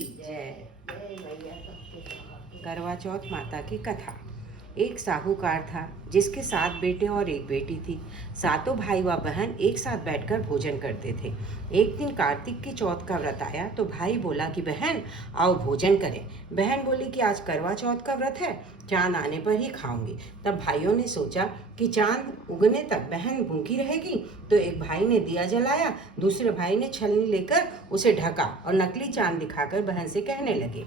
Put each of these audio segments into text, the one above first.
जय। करवा चौथ माता की कथा। एक साहूकार था जिसके 7 बेटे और 1 बेटी थी। सातों भाई व बहन एक साथ बैठकर भोजन करते थे। एक दिन कार्तिक की चौथ का व्रत आया तो भाई बोला कि बहन आओ भोजन करें। बहन बोली कि आज करवा चौथ का व्रत है, चांद आने पर ही खाऊंगी। तब भाइयों ने सोचा कि चांद उगने तक बहन भूखी रहेगी, तो एक भाई ने दिया जलाया, दूसरे भाई ने छलनी लेकर उसे ढका और नकली चांद दिखाकर बहन से कहने लगे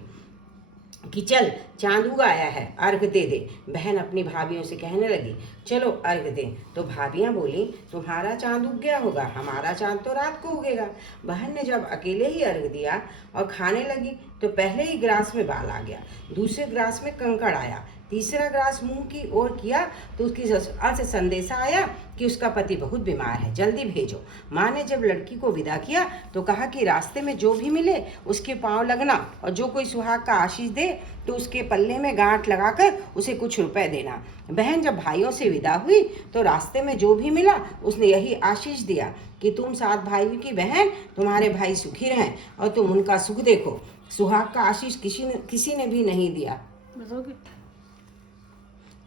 कि चल चांद उग आया है, अर्घ दे दे। बहन अपनी भाभियों से कहने लगी चलो अर्घ दें। तो भाभियां बोली तुम्हारा चांद उग गया होगा, हमारा चांद तो रात को उगेगा। बहन ने जब अकेले ही अर्घ दिया और खाने लगी तो पहले ही ग्रास में बाल आ गया, दूसरे ग्रास में कंकड़ आया, तीसरा ग्रास मुंह की ओर किया तो उसकी ससुराल से संदेशा आया कि उसका पति बहुत बीमार है, जल्दी भेजो। माँ ने जब लड़की को विदा किया तो कहा कि रास्ते में जो भी मिले उसके पांव लगना और जो कोई सुहाग का आशीष दे तो उसके पल्ले में गांठ लगाकर उसे कुछ रुपए देना। बहन जब भाइयों से विदा हुई तो रास्ते में जो भी मिला उसने यही आशीष दिया कि तुम 7 भाइयों की बहन, तुम्हारे भाई सुखी रहें और तुम उनका सुख देखो। सुहाग का आशीष किसी ने भी नहीं दिया,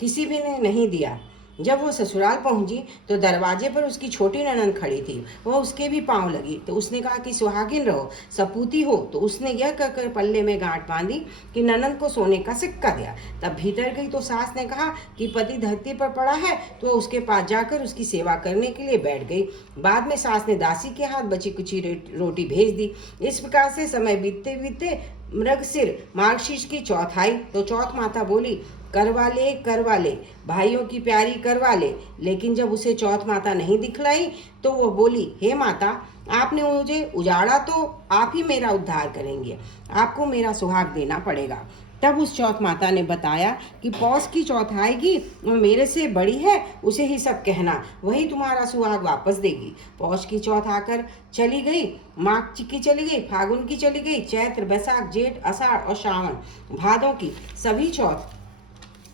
किसी भी ने नहीं दिया। जब वो ससुराल पहुंची तो दरवाजे पर उसकी छोटी ननंद खड़ी थी, वह उसके भी पांव लगी तो उसने कहा कि सुहागिन रहो, सपूती हो। तो उसने यह कहकर पल्ले में गांठ बांधी कि ननंद को सोने का सिक्का दिया। तब भीतर गई तो सास ने कहा कि पति धरती पर पड़ा है तो उसके पास जाकर उसकी सेवा करने के लिए बैठ गई। बाद में सास ने दासी के हाथ बची कुची रोटी भेज दी। इस प्रकार से समय बीतते बीतते मृगशिर मार्गशीर्ष की चौथ आई तो चौथ माता बोली करवा ले भाइयों की प्यारी करवा ले। लेकिन जब उसे चौथ माता नहीं दिखलाई तो वो बोली हे माता, आपने मुझे उजाड़ा तो आप ही मेरा उद्धार करेंगे, आपको मेरा सुहाग देना पड़ेगा। तब उस चौथ माता ने बताया कि पौष की चौथ आएगी, वो मेरे से बड़ी है, उसे ही सब कहना, वही तुम्हारा सुहाग वापस देगी। पौष की चौथ आकर चली गई, माघ की चली गई, फागुन की चली गई, चैत्र बैसाख जेठ आषाढ़ और श्रावण भादों की सभी चौथ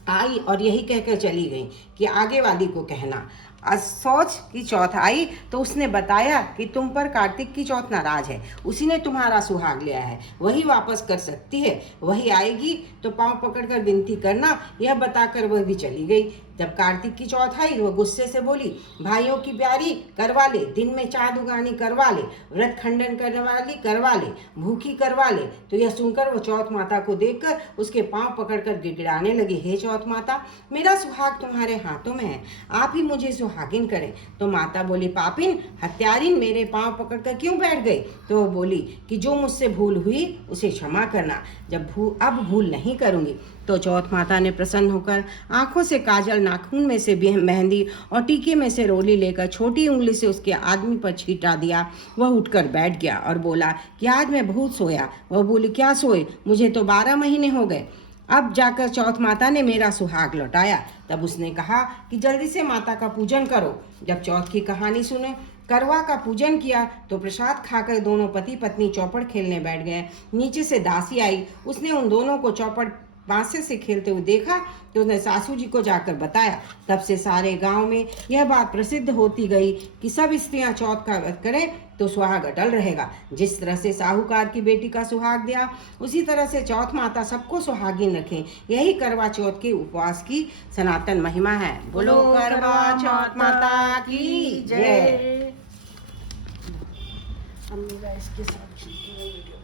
आई और यही कहकर चली गई कि आगे वाली को कहना। असौच की चौथ आई तो उसने बताया कि तुम पर कार्तिक की चौथ नाराज है, उसी ने तुम्हारा सुहाग लिया है, वही वापस कर सकती है, वही आएगी तो पांव पकड़कर विनती करना, यह बताकर वह भी चली गई। जब कार्तिक की चौथ आई वह गुस्से से बोली भाइयों की प्यारी करवा ले, दिन में चांद उगानी करवा ले, व्रत खंडन करने वाली करवा ले, भूखी करवा ले। तो यह सुनकर वो चौथ माता को देखकर उसके पांव पकड़कर गिड़गिड़ाने लगी, हे चौथ माता, मेरा सुहाग तुम्हारे हाथों में है, आप ही मुझे सुहागिन करें। तो माता बोली पापिन हत्यारिन, मेरे पांव पकड़कर क्यों बैठ गई? तो वो बोली कि जो मुझसे भूल हुई उसे क्षमा करना, अब भूल नहीं करूंगी। तो चौथ माता ने प्रसन्न होकर आंखों से काजल, नाखून में से मेहंदी और टीके में से रोली लेकर छोटी उंगली से उसके आदमी पर छींटा दिया। वह उठकर बैठ गया और बोला कि आज मैं बहुत सोया। वह बोली क्या सोए, मुझे तो 12 महीने हो गए। अब जाकर चौथ माता ने मेरा सुहाग लौटाया। तब उसने कहा कि जल्दी से माता का पूजन करो। जब चौथ की कहानी सुने, करवा का पूजन किया तो प्रसाद खाकर दोनों पति पत्नी चौपड़ खेलने बैठ गए। नीचे से दासी आई, उसने उन दोनों को चौपड़ बांसे से खेलते हुए देखा तो उसने सासू जी को जाकर बताया। तब से सारे गांव में यह बात प्रसिद्ध होती गई कि सब स्त्रियां चौथ का व्रत करें तो सुहाग अटल रहेगा। जिस तरह से साहूकार की बेटी का सुहाग दिया, उसी तरह से चौथ माता सबको सुहागिन रखें। यही करवा चौथ के उपवास की सनातन महिमा है। बोलो करवा चौथ माता की जय। हम इसके साथ वीडियो